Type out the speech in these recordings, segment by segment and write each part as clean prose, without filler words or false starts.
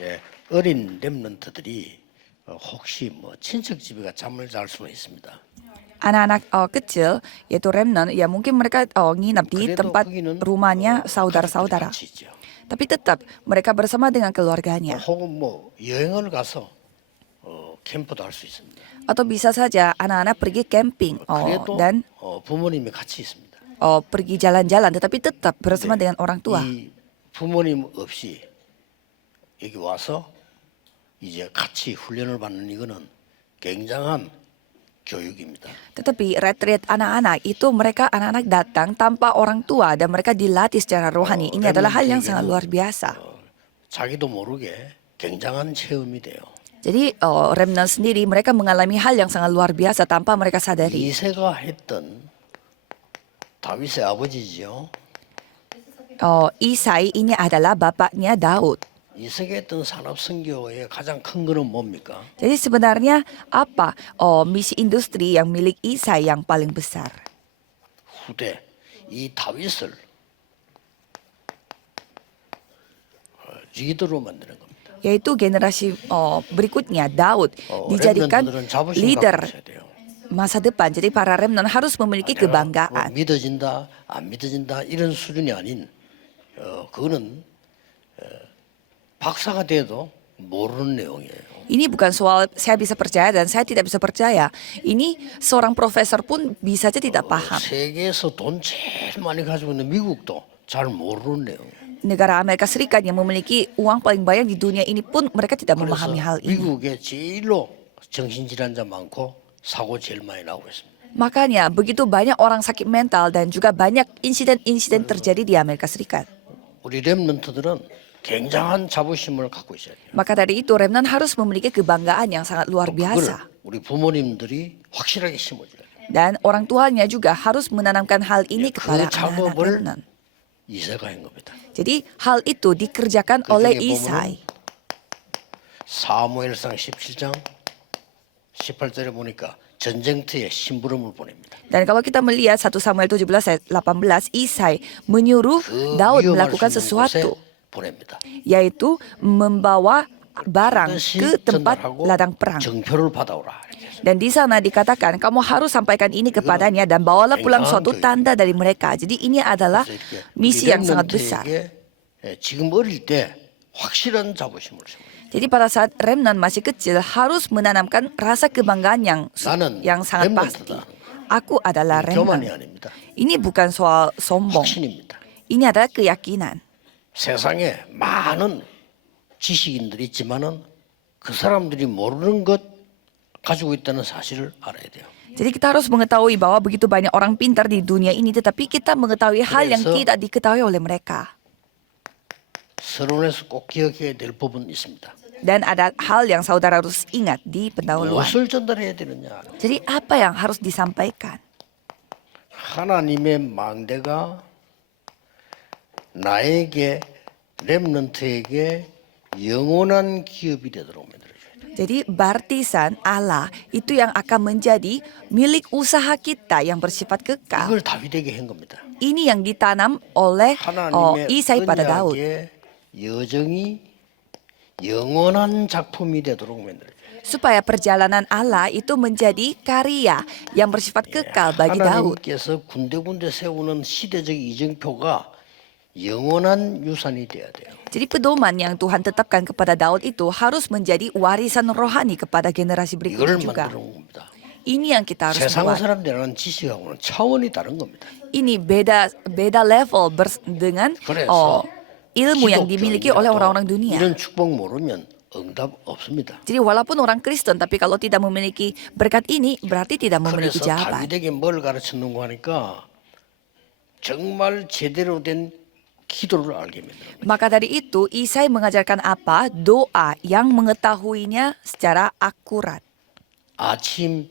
예, 어린 렘넌트들이 혹시 뭐 친척 집에 가 잠을 잘 수는 있습니다. Anak-anak kecil, yaitu remnant, ya mungkin mereka nginap di 그래도 tempat 거기는 rumahnya 가족들이 saudara-saudara. 같이 있죠. Tapi tetap mereka bersama dengan keluarganya. 혹은 뭐 여행을 가서 캠프도 할 수 있습니다. Atau bisa saja anak-anak pergi camping 그래도 dan 부모님이 같이 있습니다. pergi jalan-jalan, tetapi tetap bersama 근데 dengan orang tua. 이 부모님 없이 여기 와서 이제 같이 훈련을 받는 이거는 굉장한 교육입니다. Tetapi retreat anak-anak itu mereka anak-anak datang tanpa orang tua dan mereka dilatih secara rohani. Ini adalah hal yang sangat luar biasa. 자기도 모르게 굉장한 체험이 돼요. Jadi remnant sendiri mereka mengalami hal yang sangat luar biasa tanpa mereka sadari. 이새가 했던 다윗의 아버지지요. Isai ini adalah bapaknya Daud. 이새가 했던 산업 선교의 가장 큰 거는 뭡니까? Jadi sebenarnya apa misi industri yang milik Isai yang paling besar? 후대 이 다윗을 리더로 만드는 겁니다. Yaitu generasi berikutnya Daud dijadikan 렘넌트들은 자부심 leader 갖고 있어야 돼요. masa depan. Jadi para remnant harus memiliki 뭐 kebanggaan. 믿어진다 안 믿어진다 이런 수준이 아닌 그거는 박사가 돼도 모르는 내용이에요. Ini bukan soal saya bisa percaya dan saya tidak bisa percaya. Ini seorang profesor pun bisa saja tidak paham. 세계에서 돈 제일 많이 가지고 있는 미국도 잘 모르는 내용이에요. Negara Amerika Serikat yang memiliki uang paling banyak di dunia ini pun mereka tidak 그래서 memahami hal ini. 미국에 제일로 정신질환자 많고 사고 제일 많이 나오고 있습니다. Makanya begitu banyak orang sakit mental dan juga banyak insiden-insiden terjadi di Amerika Serikat. 우리 렘넌트들은 굉장한 자부심을 갖고 있어야 돼요. Maka dari itu remnant harus memiliki kebanggaan yang sangat luar 그걸 biasa. 우리 부모님들이 확실하게 심어줘야 돼요. Dan orang tuanya juga harus menanamkan hal ini kepada 그 anak-anak 작업을 remnant. 이새가 한 겁니다. Jadi hal itu dikerjakan oleh 그중에 Isai. 사무엘상 17장 18절에 보니까 전쟁터에 심부름을 보냅니다. Dan kalau kita melihat 1 Samuel 17 ayat 18, Isai menyuruh 그 Daud 위험할 melakukan 수 있는 곳에 sesuatu, 보냅니다. yaitu membawa barang 반드시 ke tempat 전달하고 ladang perang. 정표를 받아오라. 이렇게 해서. Dan di sana dikatakan kamu harus sampaikan ini kepadanya dan bawalah pulang suatu tanda dari mereka. Jadi ini adalah 그래서 이렇게 misi yang sangat besar. 렘넌트에게 지금 어릴 때 확실한 자부심을 심어요. Jadi pada saat remnant masih kecil harus menanamkan rasa kebanggaan 나는 yang sangat pasti. 렘넌트다. Aku adalah 교만이 remnant. 아닙니다. Ini bukan soal sombong. 확신입니다. Ini adalah keyakinan. 세상에 많은 지식인들이 있지만은 그 사람들이 모르는 것 가지고 있다는 사실을 알아야 돼요. Jadi kita harus mengetahui bahwa begitu banyak orang pintar di dunia ini, tetapi kita mengetahui hal yang 그래서 tidak diketahui oleh mereka. 서론에서 꼭 기억해야 될 부분이 있습니다. Dan ada hal yang saudara harus ingat di pendahuluan. 무엇을 전달해야 되느냐? Jadi apa yang harus disampaikan? 하나님의 망대가 나에게 렘넌트에게 영원한 기업이 되도록 만들어줘야 돼요. Jadi baptisan Allah itu yang akan menjadi milik usaha kita yang bersifat kekal. 이걸 다윗에게 한 겁니다. Ini yang ditanam oleh 하나님의 Isai pada Daud. 언약의 여정이 영원한 작품이 되도록 만들어줘요. Supaya perjalanan Allah itu menjadi karya yang bersifat kekal bagi Daud. 하나님께서 군데군데 세우는 시대적 이정표가 영원한 유산이 돼야 돼요. Jadi pedoman yang Tuhan tetapkan kepada Daud itu harus menjadi warisan rohani kepada generasi berikutnya 이걸 juga. 만드는 겁니다. Ini yang kita harus 세상 buat. 사람들이라는 지식하고는 차원이 다른 겁니다. Ini beda level dengan 그래서 ilmu yang dimiliki oleh orang-orang dunia. 이런 축복 모르면 응답 없습니다. Jadi walaupun orang Kristen, tapi kalau tidak memiliki berkat ini, berarti tidak memiliki 그래서 jawaban. 다윗에게 뭘 가르쳤는고 하니까 정말 제대로 된 기도를 알게 만들어요. Maka dari itu, Isai mengajarkan apa? Doa yang mengetahuinya secara akurat. 아침,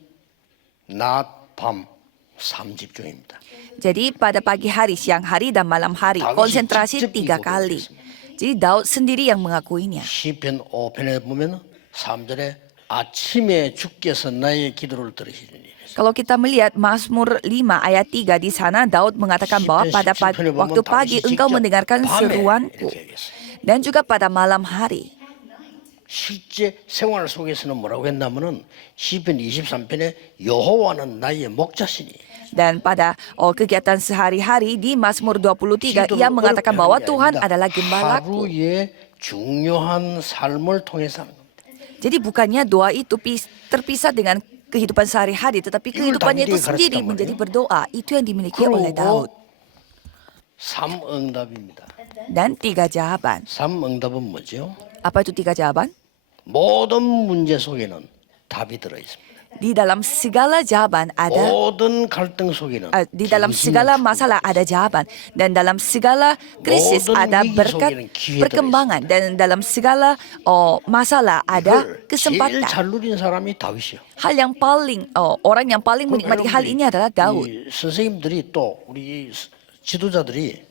낮, 밤 3집중입니다. Jadi pada pagi hari, siang hari, dan malam hari, Daud konsentrasi 직접 3 kali. Jadi Daud sendiri yang mengakuinya. 시편 5편에 보면 3절에 아침에 주께서 나의 기도를 들으시니. Kalau kita melihat Mazmur 5 ayat 3 di sana, Daud mengatakan bahwa pada 시편 17편에 waktu 보면 pagi 다윗이 engkau 직접 mendengarkan 밤에 seruanku. 이렇게 얘기했어요. Dan juga pada malam hari. 실제 생활 속에서는 뭐라고 했냐면은 시편 23편에 여호와는 나의 목자시니. Dan pada kegiatan sehari-hari di Mazmur 23, ia mengatakan bahwa Tuhan adalah gembalaku. 하루의 중요한 삶을 통해서 하는 겁니다. Jadi bukannya doa itu terpisah dengan kehidupan sehari-hari, tetapi kehidupannya itu sendiri menjadi berdoa. Itu yang dimiliki oleh Daud. 그리고 3응답입니다. Dan 3 jawaban. 3응답은 뭐죠? Apa itu 3 jawaban? 모든 문제 속에는 답이 들어 있습니다. Di dalam segala jawaban ada 모든 갈등 속에는 di dalam segala masalah ada jawaban, dan dalam segala krisis ada berkat perkembangan, dan dalam segala masalah ada 제일 kesempatan. 잘 누린 사람이 다윗이요. Hal yang paling orang yang paling menikmati hal ini adalah Daud. 이 선생님들이 또 우리 지도자들이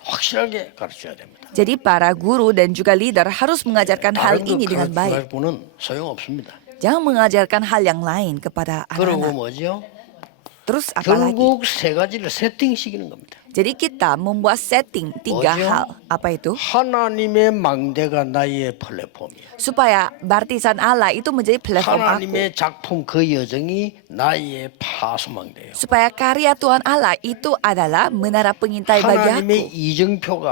확실하게 가르쳐야 됩니다. Jadi para guru dan juga leader harus mengajarkan hal ini dengan baik. 가르치고는 소용없습니다. Jangan mengajarkan hal yang lain kepada 그리고 anak-anak. 뭐죠? Terus apa lagi? 결국 세 가지를 세팅시키는 겁니다. Jadi kita membuat setting 3 뭐죠? hal. Apa itu? 하나님의 망대가 나의 플랫폼이야. Supaya baptisan Allah itu menjadi platform aku. 하나님의 작품 그 여정이 나의 파수망대예요. Supaya karya Tuhan Allah itu adalah menara pengintai bagi 하나님의 aku. 이정표가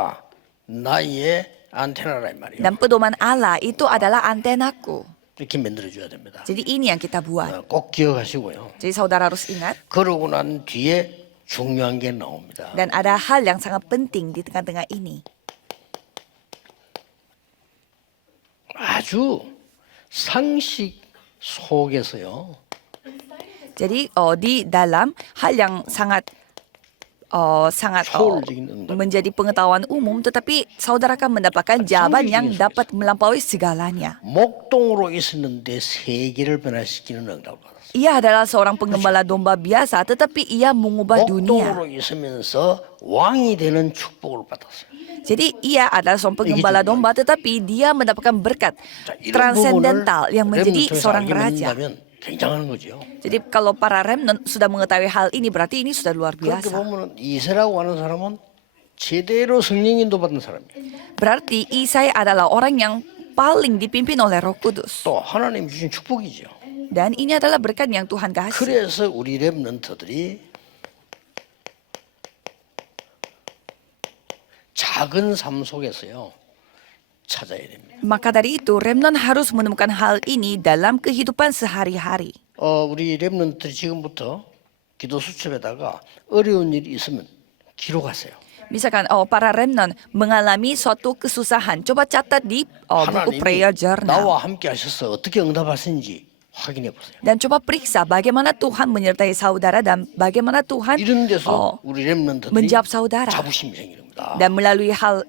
나의 안테나란 말이에요. Dan pedoman Allah itu adalah antenaku. 이렇게 만들어줘야 됩니다. Jadi ini yang kita buat. 꼭 기억하시고요. Jadi saudara harus ingat. 그러고 난 뒤에 중요한 게 나옵니다. Dan ada hal yang sangat penting di tengah-tengah ini. 아주 상식 속에서요. Jadi di dalam hal yang sangat menjadi pengetahuan umum, tetapi saudara akan mendapatkan jawaban yang dapat melampaui segalanya. 목동으로 있었는데 세계를 변화시키는 응답을 받았어요. Ia adalah seorang penggembala domba biasa, tetapi ia mengubah dunia. 목동으로 있으면서 왕이 되는 축복을 받았어요. Jadi ia adalah seorang penggembala domba, tetapi dia mendapatkan berkat 자, 이런 transendental 부분을 yang menjadi 렘넌트에서 seorang 알게 raja. 된다면 굉장한 거죠. Jadi kalau para remnant sudah mengetahui hal ini, berarti ini sudah luar 그렇게 biasa. 보면 이세라고 하는 사람은 제대로 성령 인도받은 사람이에요. Berarti Isai adalah orang yang paling dipimpin oleh Roh Kudus. 또 하나님 주신 축복이죠. Dan ini adalah berkat yang Tuhan kasih. 그래서 우리 렘넌트들이 작은 삶 속에서요 찾아야 됩니다. Maka dari itu, remnant harus menemukan hal ini dalam kehidupan sehari-hari. 우리 렘넌트들이 지금부터 기도 수첩에다가 어려운 일이 있으면 기록하세요. Misalkan para remnant mengalami suatu kesusahan, coba catat di buku prayer 하나님이 journal. 나와 함께 하셔서 어떻게 응답하시는지 확인해 보세요. Dan coba periksa bagaimana Tuhan menyertai saudara dan bagaimana Tuhan 이런 데서 우리 렘넌트들이 menjawab saudara. 자부심이 생기는 겁니다. Dan melalui hal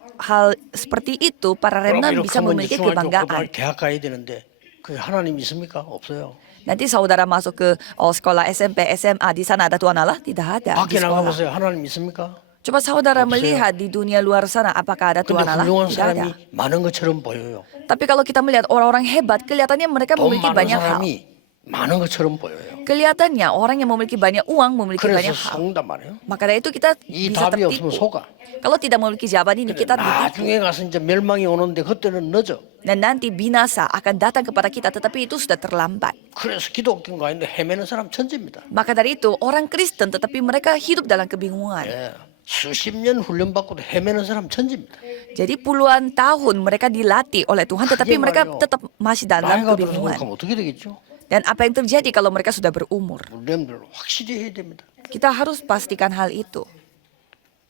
seperti itu, para remnant bisa memiliki kebanggaan. 대학 가야 되는데 그 하나님 있습니까? 없어요. Nanti saudara masuk ke sekolah SMP, SMA, di sana ada Tuhan Allah? Tidak ada di 밖에 나가 sekolah. 보세요. 하나님 있습니까? Coba saudara 없어요. melihat di dunia luar sana, apakah ada 근데 Tuhan Allah? 훌륭한 Tidak ada. 사람이 많은 것처럼 보여요. Tapi kalau kita melihat orang-orang hebat, kelihatannya mereka 돈 memiliki 많은 banyak hal. 사람이 많은 것처럼 보여요. Kelihatannya orang yang memiliki banyak uang memiliki 그래서 banyak hal. 속는단 말이에요. Maka dari itu kita 이 bisa 답이 없으면 tertipu. 속아. Kalau tidak memiliki jawaban ini, kita ditipu. 나중에 가서 이제 멸망이 오는데 그때는 늦어. Dan nanti binasa akan datang kepada kita, tetapi itu sudah terlambat. 그래서 기독교가 아닌데 헤매는 사람 천재입니다. Maka dari itu, orang Kristen tetapi mereka hidup dalam kebingungan. 예. 수십 년 훈련받고도 헤매는 사람 천재입니다. Jadi puluhan tahun mereka dilatih oleh Tuhan, tetapi 그게 mereka 말이요. tetap masih dalam 나이가 들어서 kebingungan. 그러면 어떻게 되겠죠? Dan apa yang terjadi kalau mereka sudah berumur? 렘들 확실히 해야 됩니다. Kita harus pastikan hal itu.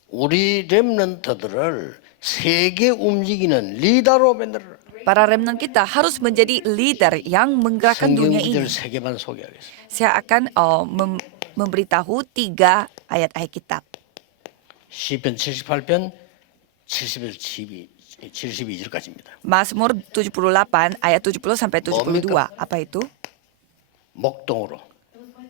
우리 렘넌트들을 세계 움직이는 리더로 만들어라. Para remnant kita harus menjadi leader yang menggerakkan dunia 성경 ini. 구절 세 개만 소개하겠습니다. Saya akan memberitahu 3 ayat-ayat kitab. 시편 78편 72절까지입니다. Mazmur 78 ayat 70 sampai 72. Apa itu? 목동으로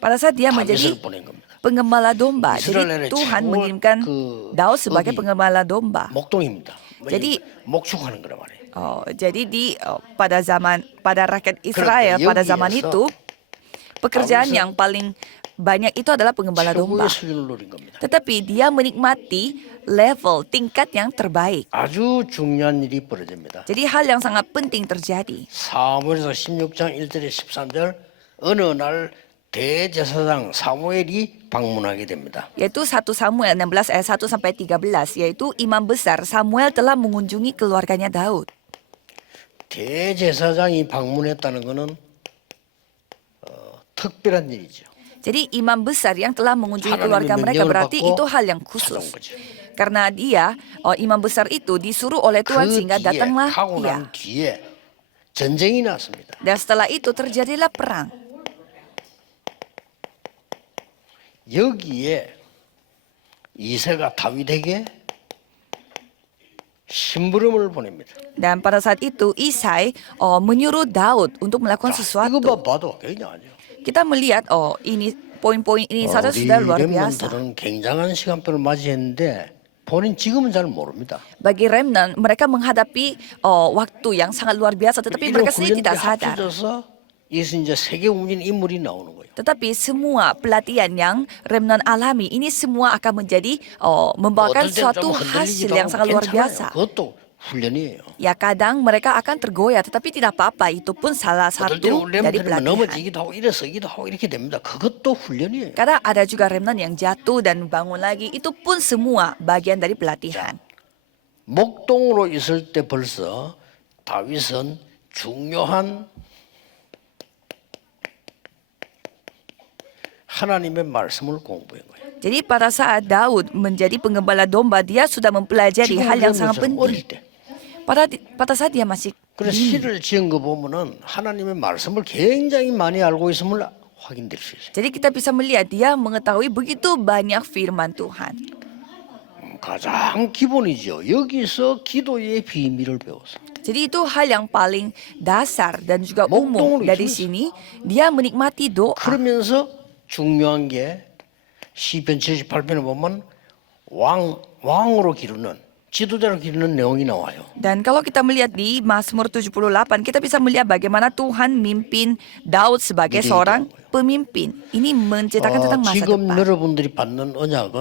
Pada saat dia 다윗을 menjadi 보낸 겁니다. penggembala domba. 이스라엘의 Jadi Tuhan 최고 mengirimkan 그 Daud sebagai 업이 penggembala domba. 목동입니다. jadi 목축하는 거란 말이에요. Jadi pada rakyat Israel 그런데 pada zaman 여기에서 itu pekerjaan 다윗은 yang paling banyak itu adalah penggembala domba. 최고의 수준을 노린 겁니다. Tetapi dia menikmati level tingkat yang terbaik. 아주 중요한 일이 벌어집니다. Jadi hal yang sangat penting terjadi. 사무엘서 16장 1절에 13절 어느 날 대제사장 사무엘이 방문하게 됩니다. Yaitu 1 Samuel 16 ayat 1 sampai 13, yaitu imam besar Samuel telah mengunjungi keluarganya Daud. 대제사장이 방문했다는 것은 특별한 일이죠. Jadi imam besar yang telah mengunjungi 하나님의 keluarga mereka 명령을 berarti 받고 itu hal yang 찾아온 khusus. 거죠. Karena dia, imam besar itu disuruh oleh Tuhan 그 sehingga 뒤에 datanglah 하고 dia. 난 뒤에 전쟁이 났습니다. Dan setelah itu terjadilah perang. 여기에 이새가 다윗에게 심부름을 보냅니다. Dan pada saat itu Isai menyuruh Daud untuk melakukan sesuatu. 이것만 봐도 굉장하죠. Kita melihat ini poin-poin ini saja sudah luar biasa. 렘넌트는 굉장한 시간표를 맞이했는데 본인 지금은 잘 모릅니다. Bagi remnant mereka menghadapi waktu yang sangat luar biasa tetapi 이런 mereka sendiri 훈련들이 tidak sadar. 합쳐져서 여기서 이제 세계 움직이는 인물이 나오는 거예요. Tetapi semua pelatihan yang remnant alami ini semua akan menjadi membawakan 어떨 땐 suatu 좀 hasil 흔들리기도 yang 하고 sangat luar 괜찮아요. biasa. 그것도 훈련이에요. Ya kadang mereka akan tergoyah tetapi tidak apa-apa, itu pun salah 어떨 때는 satu dari 렘넌트는 pelatihan. 넘어지기도 하고 일어서기도 하고 이렇게 됩니다. 그것도 훈련이에요. Kadang ada juga remnant yang jatuh dan bangun lagi, itu pun semua bagian dari pelatihan. 목동으로 있을 때 벌써 다윗은 중요한 하나님의 말씀을 공부한 거예요. Jadi pada saat Daud menjadi penggembala domba, dia sudah mempelajari 지금 hal yang sangat 렘넌트는 어릴 penting. 때. Pada saat dia masih 그래서 시를 지은 거 보면은 하나님의 말씀을 굉장히 많이 알고 있음을 확인될 수 있어요. jadi kita bisa melihat dia mengetahui begitu banyak firman Tuhan. 가장 기본이죠. 여기서 기도의 비밀을 배웠어. Jadi itu hal yang paling dasar dan juga umum 목동으로 dari 있으면서. sini dia menikmati doa. 그러면서 중요한 게 시편 78편에 보면 왕으로 기르는 지도자로 기르는 내용이 나와요. Dan kalau kita melihat di Mazmur 78, kita bisa melihat bagaimana Tuhan mimpin Daud sebagai 미래에 seorang 대한 거예요. pemimpin. Ini menceritakan tentang masa 지금 depan. 여러분들이 받는 언약은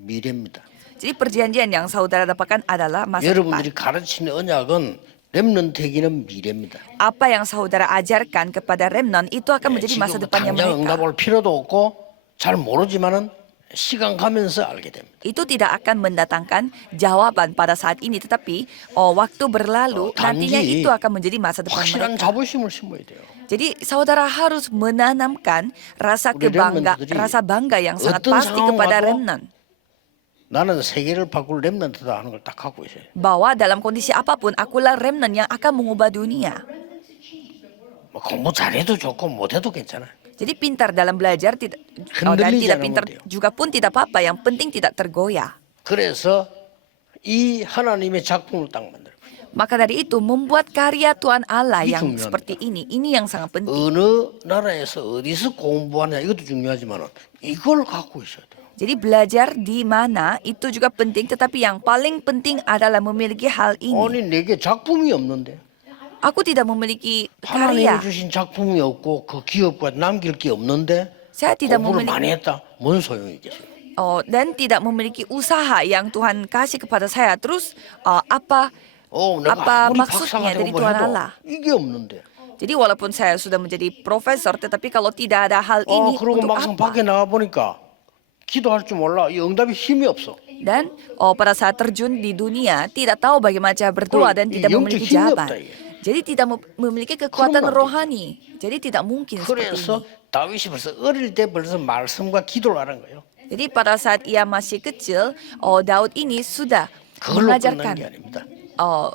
미래입니다. Jadi perjanjian yang saudara dapatkan adalah masa depan. 여러분들이 가르치는 언약은 렘넌트에게는 미래입니다. Apa yang saudara ajarkan kepada remnant itu akan menjadi masa 지금 depannya 당장 mereka. 응답할 필요도 없고 잘 모르지만은 시간 가면서 알게 됩니다. Itu tidak akan mendatangkan jawaban pada saat ini, tetapi waktu berlalu nantinya 단지 itu akan menjadi masa depan 확실한 mereka. 자부심을 심어야 돼요. Jadi saudara harus menanamkan rasa 우리 렘넌트들이 rasa bangga yang sangat 어떤 pasti 상황 kepada 와도 remnant. 나는 세계를 바꿀 렘넌트다 하는 걸 딱 갖고 있어요. Bahwa dalam kondisi apapun akulah remnant yang akan mengubah dunia. 뭐 공부 잘해도 좋고 못해도 괜찮아요. Jadi pintar dalam belajar dan 흔들리지 tidak 않으면 pintar 돼요. juga pun tidak apa-apa, yang penting tidak tergoyah. 그래서 이 하나님의 작품을 딱 만들어요. Maka dari itu membuat karya Tuhan Allah Ini yang 중요합니다. seperti ini yang sangat penting. 어느 나라에서 어디서 공부하냐 이것도 중요하지만 이걸 갖고 있어야 돼요. Jadi belajar di mana itu juga penting, tetapi yang paling penting adalah memiliki hal ini. 아니 내게 작품이 없는데 Aku tidak memiliki 하나님이 karya. 주신 작품이 없고 그 기업과 남길 게 없는데 Saya tidak 공부를 memiliki 많이 했다. 뭔 소용이 있겠어요? dan tidak memiliki usaha yang Tuhan kasih kepada saya. Terus apa 내가 아무리 maksudnya 박사가 dari 되고 Tuhan 해도 Allah? 이게 없는데. Jadi walaupun saya sudah menjadi profesor, tetapi kalau tidak ada hal ini 그러고 untuk 막상 apa? 밖에 나가 보니까 기도할 줄 몰라. 이 응답이 힘이 없어. Dan pada saat terjun di dunia tidak tahu bagaimana cara berdoa dan 이 tidak 영적 memiliki 힘이 jawaban. 없다, 이게. Jadi tidak memiliki kekuatan 그러면 안 돼. rohani. Jadi tidak mungkin seperti 그래서 ini. 다윗이 벌써 어릴 때 벌써 말씀과 기도를 하는 거예요. Jadi pada saat ia masih kecil, Daud ini sudah 그걸로 끝난 게 mengajarkan, 아닙니다. sudah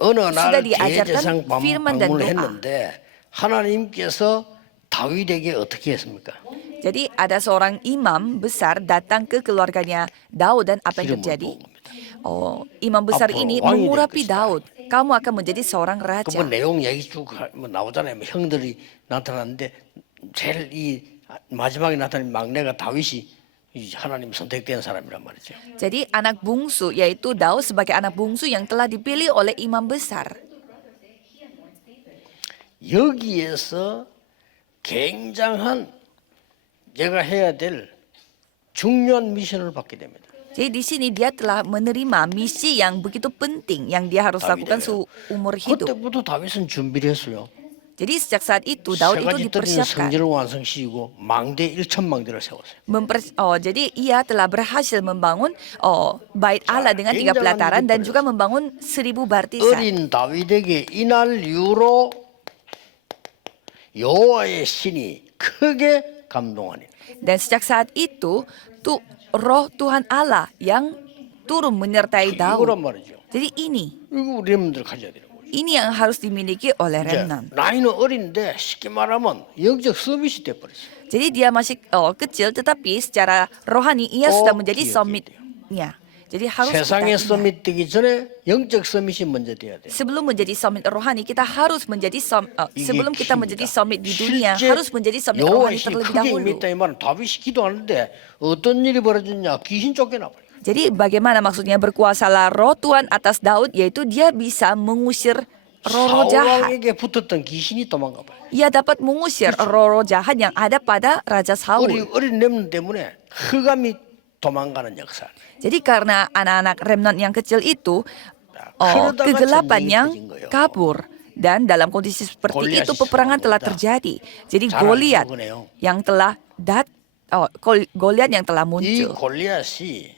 어느 날 diajarkan 대제사장 firman dan 방문을 doa. 했는데 하나님께서 다윗에게 어떻게 했습니까? Jadi ada seorang imam besar datang ke keluarganya Daud dan apa yang 기름을 terjadi? 부은 겁니다. Imam besar 앞으로 ini 왕이 될 mengurapi 것이다. Daud. Kamu akan menjadi seorang raja. 그뭐 내용 얘기 쭉 나오잖아요. 뭐 형들이 나타났는데 제일 이 마지막에 나타난 막내가 다윗이 이 하나님 선택된 사람이란 말이죠. Jadi anak bungsu yaitu Daud sebagai anak bungsu yang telah dipilih oleh imam besar. 여기에서 굉장한 제가 해야 될 중요한 미션을 받게 됩니다. Jadi di sini dia telah menerima misi yang begitu penting yang dia harus lakukan seumur hidup. 그때부터 다윗은 준비를 했어요. Jadi sejak saat itu 세 Daud itu 가지 떨어진 dipersiapkan. 성전을 완성시키고 망대 1,000망대를 세웠어요. Jadi ia telah berhasil membangun bait Allah dengan 3 굉장한 pelataran 일이 dan juga membangun 1000 bartisan. 어린 다윗에게 이날 이후로 여호와의 신이 크게 감동하니 Dan sejak saat itu roh Tuhan Allah yang turun menyertai Daud. 이거란 말이죠. Jadi ini 이거 우리 렘들 가져야 되는 거죠. yang harus dimiliki oleh 이제 remnant. 나이는 어린데 쉽게 말하면 영적 서밋이 돼버렸어요. Jadi dia masih kecil tetapi secara rohani ia sudah Oh, menjadi iya, summitnya. Jadi harus kita 세상의 ingat. 서밋 되기 전에 영적 서밋이 먼저 돼야 돼요. Sebelum menjadi summit rohani kita harus menjadi sebelum kita menjadi 킵니다. summit di dunia 실제 harus menjadi summit 여호와의 rohani 신이 terlebih 크게 dahulu. 임했다 이 말은 다윗이 기도하는데 어떤 일이 벌어졌냐? 귀신 쫓겨나 버려. Jadi bagaimana maksudnya berkuasalah roh Tuhan atas Daud yaitu dia bisa mengusir roh-roh jahat. 사울왕에게 붙었던 귀신이 도망가 버려. Ia dapat mengusir roh-roh jahat yang ada pada Raja Saul. 어린 렘 때문에 흑암이 도망가는 역사. Jadi karena anak-anak remnant yang kecil itu 그러다가 kegelapan 전쟁이 yang 터진 거예요. kabur dan dalam kondisi seperti 골리앗이 itu peperangan telah 세워보다. terjadi. Jadi 잘 Goliat 알고 보네요. yang telah Goliat yang telah 이 muncul. 골리앗이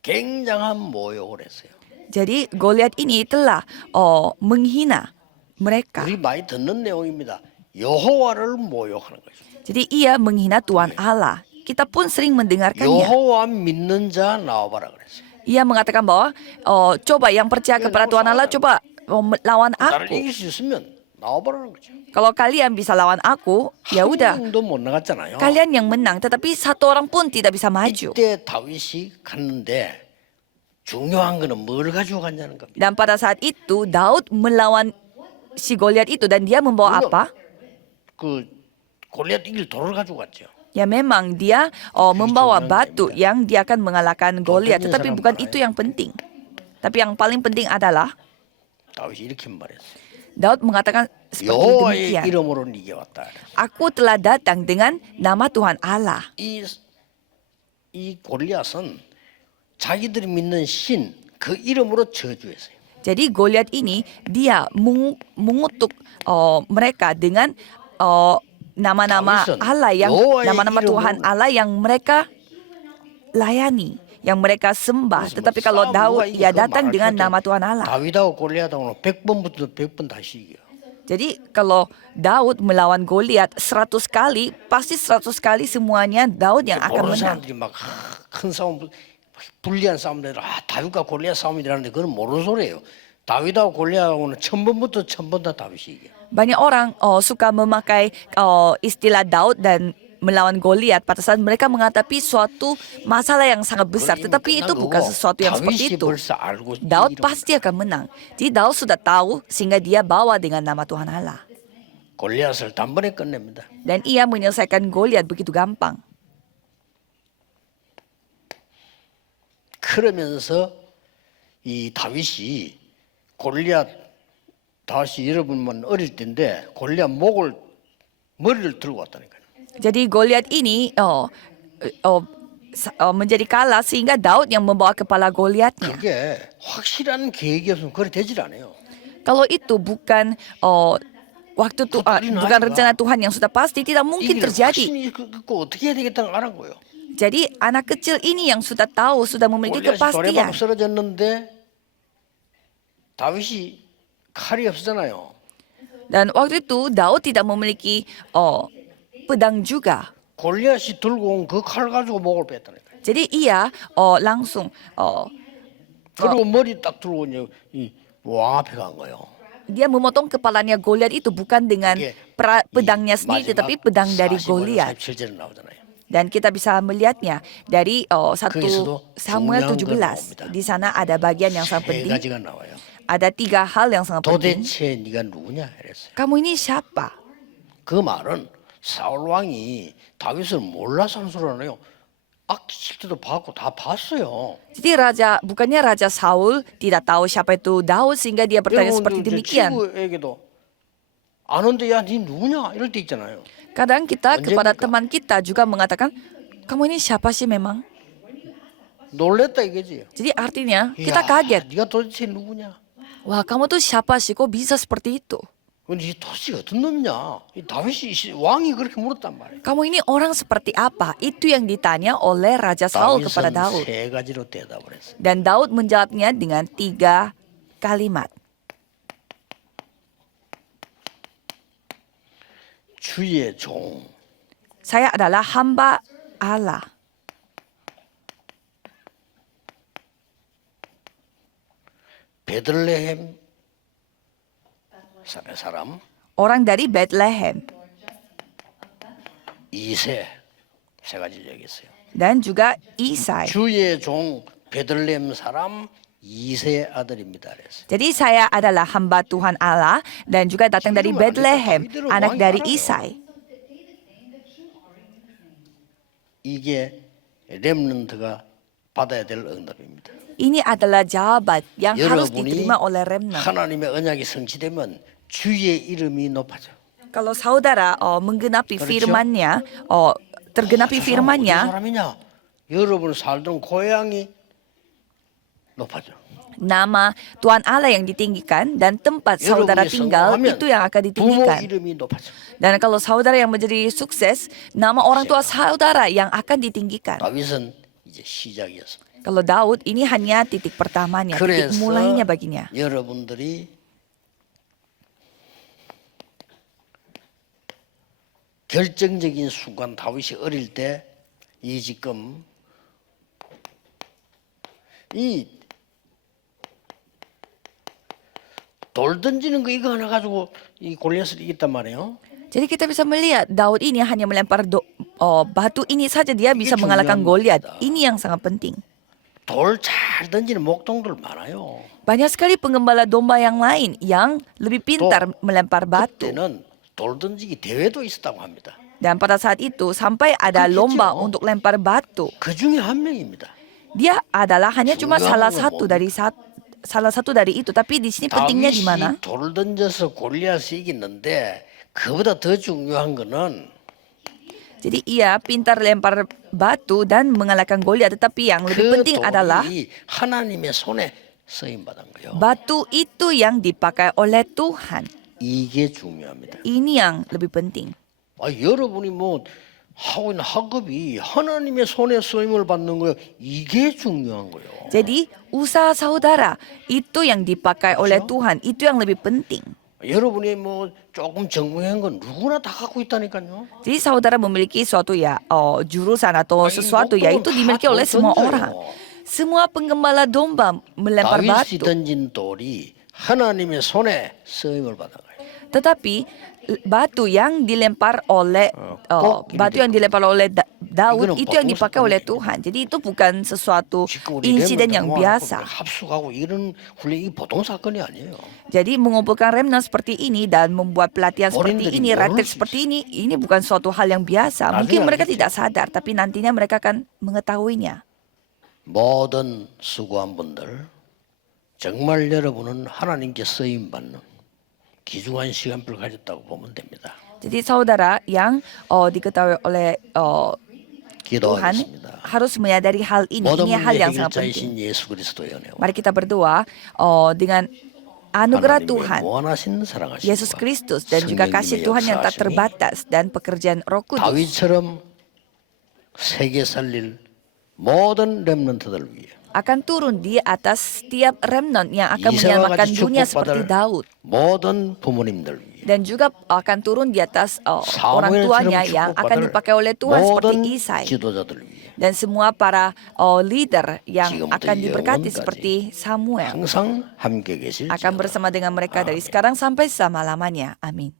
굉장한 모욕을 했어요. Jadi Goliat ini telah menghina mereka. 우리 많이 듣는 내용입니다. 여호와를 모욕하는 거죠. Jadi ia menghina Tuhan Allah. Kita pun sering mendengarkannya. 여호와 믿는 자 나와봐라 그랬어요. Ia mengatakan bahwa coba yang percaya kepada Tuhan Allah coba lawan 나를 aku. 이길 수 있으면 나와봐라는 거죠. Kalau kalian bisa lawan aku, ya 한 udah. 명도 못 나갔잖아요. Kalian yang menang, tetapi satu orang pun tidak bisa maju. 이때 다윗이 갔는데 중요한 거는 뭘 가지고 갔냐는 겁니다. Dan pada saat itu Daud melawan si Goliat itu dan dia membawa 물론 apa? 그 골리앗 이길 돌을 가지고 갔죠. Ya memang dia membawa 중요한 batu 겁니다. yang dia akan mengalahkan Goliat, 던지는 tetapi 사람 bukan 많아요. itu yang penting. Tapi yang paling penting adalah 다윗이 이렇게 말했어요. Daud mengatakan seperti 여호와의 demikian. 이름으로 이겨왔다. Aku telah datang dengan nama Tuhan Allah. 이 골리앗은 자기들이 믿는 신 그 이름으로 저주했어요. Jadi Goliat ini dia mengutuk mereka dengan nama-nama Dawis은 Allah yang 여호와의 nama-nama 이름으로 Tuhan Allah yang mereka layani, yang mereka sembah. Tetapi kalau Daud ia datang dengan nama Tuhan Allah. 다윗하고 골리앗하고는 100번 붙어도 100번 다시 이겨. Jadi kalau Daud melawan Goliat 100 kali, pasti 100 kali semuanya Daud yang akan 모르는 menang. 사람들이 막 큰 싸움, 불리한 싸움들, 다윗과 골리앗 싸움이라는데 그건 모르는 소리예요. 다윗하고 골리앗하고는 1000번부터 1000번 다 다윗이 이겨. Banyak orang suka memakai istilah Daud dan melawan Goliat pada saat mereka menghadapi suatu masalah yang sangat besar. 그건 Tetapi 끝난 itu bukan 거고, sesuatu yang seperti 다윗이 itu. 벌써 알고 Daud 이 이름. pasti akan menang. Jadi Daud sudah tahu sehingga dia bawa dengan nama Tuhan Allah. 골리앗을 단번에 끝냅니다. Dan ia menyelesaikan Goliat begitu gampang. 그러면서 이 다윗이 골리앗 다윗이 여러분만 어릴 때인데 골리앗 머리를 들고 왔다니까요. Jadi Goliat ini menjadi kalah sehingga Daud yang membawa kepala Goliatnya. 그게 확실한 계획이 없으면 그래 되질 않아요. Kalau itu bukan bukan rencana Tuhan yang sudah pasti, tidak mungkin 이게 terjadi. 확신이 있고 어떻게 해야 되겠다는 걸 알은 거예요. Jadi anak kecil ini yang sudah tahu, sudah memiliki 골리앗이 kepastian. 도래받고 쓰러졌는데 다윗이 칼이 없었잖아요. Dan waktu itu Daud tidak memiliki pedang juga. 골리앗이 들고 온 그 칼 가지고 목을 뺐다니까요. Jadi ia langsung 그리고 머리 딱 들고 왕 앞에 간 거예요. dia memotong kepalanya Goliat itu bukan dengan 이게 pedangnya 이 sendiri, 마지막 tetapi pedang dari 45절, Goliat. 47절에 나오잖아요. Dan kita bisa melihatnya dari 1 거기서도 Samuel 중요한 걸 17. 나옵니다. Di sana ada bagian yang sangat 세 penting. 가지가 나와요. Ada 3 hal yang sangat penting. 도대체 네가 누구냐 이랬어요. Kamu ini siapa? 그 말은 사울 왕이 다윗을 몰라서 한 소리 아니에요. 아끼실 때도 봤고 다 봤어요. Jadi bukannya Raja Saul tidak tahu siapa itu Daud sehingga dia bertanya seperti demikian. 친구에게도 안 온데 야, 니 누구냐? 이럴 때 있잖아요. Kadang kita kepada 언제입니까? teman kita juga mengatakan, kamu ini siapa sih memang? 놀랬다 이거지. Jadi artinya 야, kita kaget. 네가 도대체 누구냐? Wah, kamu tuh siapa sih? Kok bisa seperti itu? 근데 이 도대체 어떤 놈이냐? 이 다윗이 왕이 그렇게 물었단 말이에요. Kamu ini orang seperti apa? Itu yang ditanya oleh Raja Saul kepada 다윗은 Daud. 세 가지로 대답을 했어요. Dan Daud menjawabnya dengan 3 kalimat. 주의 종, Saya adalah hamba Allah. 베들레헴 사람, Orang dari Bethlehem. 이세 세 가지를 얘기했어요. Dan juga Isai. 주의 종 베들레헴 사람 이세 아들입니다. 그랬어요. Jadi saya adalah hamba Tuhan Allah dan juga datang dari Bethlehem, anak dari Isai. 이게 렘넌트가 받아야 될 응답입니다. Ini adalah jawaban yang harus 여러분이 diterima oleh remnant. 하나님의 언약이 성취되면 주의 이름이 높아져. Kalau saudara menggenapi 그렇죠? firman-Nya, tergenapi 어떤 firman-Nya, 사람이냐? 여러분 살던 고향이 높아져. nama Tuhan Allah yang ditinggikan dan tempat saudara 여러분이 tinggal 성공하면 itu yang akan 부모 ditinggikan. 이름이 높아져. Dan kalau saudara yang menjadi sukses, nama orang tua saudara yang akan ditinggikan. 다윗은 이제 시작이었어. Kalau Daud ini hanya titik pertamanya, titik 그래서 mulainya baginya. 여러분들이 결정적인 순간 다윗이 어릴 때 이 지금 이 돌 던지는 거 이거 하나 가지고 이 골리앗을 이겼단 말이에요. Jadi kita bisa melihat Daud ini hanya melempar batu ini saja dia bisa 중요한 mengalahkan Goliat. 겁니다. Ini yang sangat penting. 돌 잘 던지는 목동들 많아요. Banyak sekali penggembala domba yang lain yang lebih pintar melempar batu. 그때는 돌 던지기 대회도 있었다고 합니다. Dan pada saat itu sampai ada 그렇겠죠. lomba untuk lempar batu. 그 중에 한 명입니다. Dia adalah hanya cuma 중요한 salah 건 satu dari itu. Tapi di sini pentingnya di mana? 다윗이 돌을 던져서 골리앗을 이겼는데 그보다 더 중요한 거는 Jadi ia pintar lempar batu dan mengalahkan Goliat. Tetapi yang lebih 그 penting adalah 돌이 하나님의 손에 쓰임 받은 거예요. batu itu yang dipakai oleh Tuhan. 이게 중요합니다. Ini yang lebih penting. 여러분이 뭐 하고 있는 학업이 하나님의 손에 쓰임을 받는 거예요. 이게 중요한 거예요. Jadi usaha saudara itu yang dipakai oleh Tuhan. Itu yang lebih penting. 여러분이 뭐 조금 정보한 건 누구나 다 갖고 있다니까요. Jadi saudara memiliki suatu jurusan atau sesuatu yaitu dimiliki oleh semua orang. Semua penggembala domba melempar 다윗이 batu. 던진 돌이 하나님의 손에 쓰임을 받은 거예요. Tetapi batu yang dilempar oleh Daud 이거는 itu yang 보통 dipakai oleh 사건이 Tuhan. Jadi itu bukan sesuatu 지금 우리 insiden 렘넌트 yang 모아놓고 biasa. 합숙하고 이런 훈련이 보통 사건이 아니에요. Jadi mengumpulkan remnant seperti ini dan membuat pelatihan seperti 어린들이 ini, retreat 모르지. seperti ini bukan suatu hal yang biasa. Mungkin 나중에 mereka 알겠지. tidak sadar, tapi nantinya mereka akan mengetahuinya. 모든 수고한 분들 정말 여러분은 하나님께 쓰임 받는 귀중한 시간표를 가졌다고 보면 됩니다. Jadi saudara yang diketahui oleh Tuhan 기도하겠습니다. harus menyadari hal ini. 모든 Ini hal 문제 yang sangat penting. 해결자이신 예수 그리스도의 은혜와 Mari kita berdoa dengan anugerah 하나님의 Tuhan, 무한하신 사랑하심과 Yesus Kristus, dan juga kasih 성령님의 Tuhan yang tak 역사하심이 terbatas dan pekerjaan Roh Kudus 다윗처럼 세계 살릴 모든 렘넌트들 위해 akan turun di atas setiap remnant yang akan 이사와 menyelamatkan 같이 dunia seperti 축복받을 Daud. 모든 부모님들 위해 Dan juga akan turun di atas orang tuanya yang akan dipakai oleh Tuhan seperti 모든 Isai. 지도자들 위해 Dan semua para leader yang 지금부터 akan diberkati 영원까지 seperti Samuel 항상 함께 계실 akan bersama dengan mereka dari sekarang sampai selama-lamanya. Amin.